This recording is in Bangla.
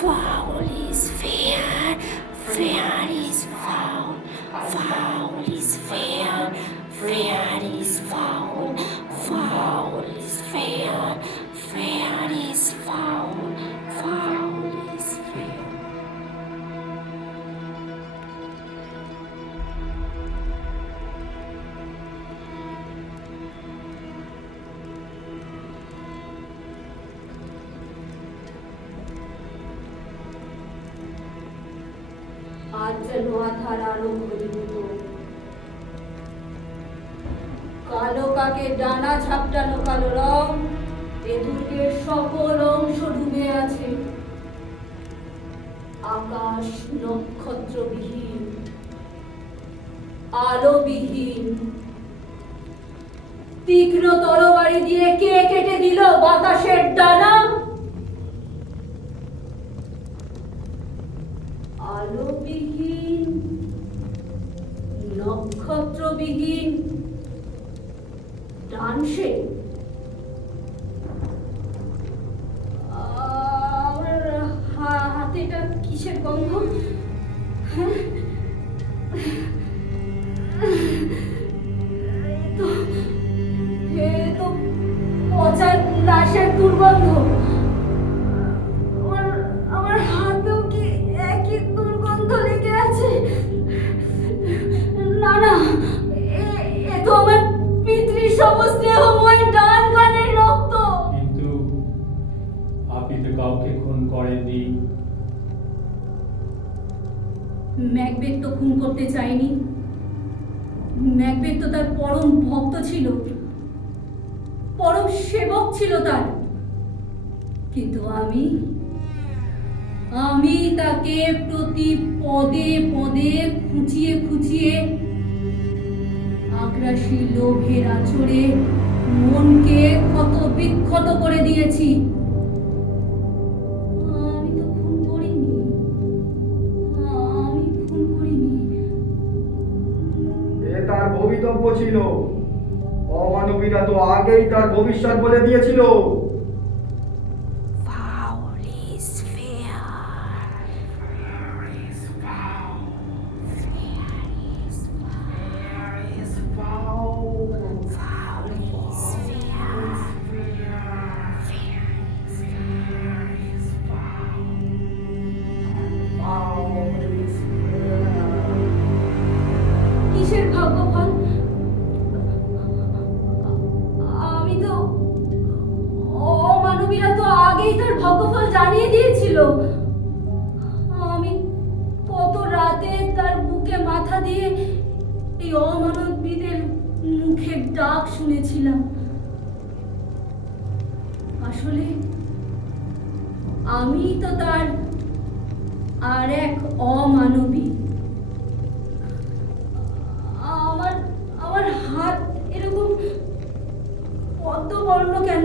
Foul is fair, fair is foul, foul is fair, fair is foul, foul is fair, fair is foul, foul is fair. আজ যেন আধার আলো ঘনীভূত, কালো কাকের ডানা ঝাপটানো কালো রং এ দুর্গের সকল অংশ ডুবে আছে। আকাশ নক্ষত্রবিহীন, আলোবিহীন। তীক্ষ্ণ তরবারি দিয়ে কে কেটে দিল বাতাসের ডানা? আলোবিহীন, নক্ষত্রবিহীন ডানসে। আমার হাতে এটা কিসের গন্ধ? এ তো পচা লাশের দুর্গন্ধ। আমার হাতেও কি একই দুর্গন্ধ লেগে আছে? না না, এ তো আমার পিতৃ সমস্নেহময় ডান কানের রক্ত। কিন্তু আপনি তো কাউকে খুন করেননি। ম্যাকবেথ তো খুন করতে চায়নি। ম্যাকবেথ তো তার পরম ভক্ত ছিল, পরম সেবক ছিল তার। কিন্তু আমি তাকে প্রতি পদে পদে খুঁচিয়ে খুঁচিয়ে আগ্রাসী লোভের আঁচড়ে মনকে ক্ষত বিক্ষত করে দিয়েছি। আমি তো খুন করিনি, আমি খুন করিনি। এ তার ভবিতব্য ছিল। অমানবীরা তো আগেই তার ভবিষ্যৎ বলে দিয়েছিল। Foul is fair, fair is foul, fair is foul, foul is fair, fair is foul. কিসের ভাগ্যফল? আমি তো, অমানবীরা তো আগেই তার ভাগ্যফল জানিয়ে দিয়েছিল। আমি কত রাতে তার বুকে মাথা দিয়ে এই অমানবীদের মুখের ডাক শুনেছিলাম। আসলে আমি তো তার আর এক অমানবী। আমার হাত এরকম পদ্মবর্ণ কেন?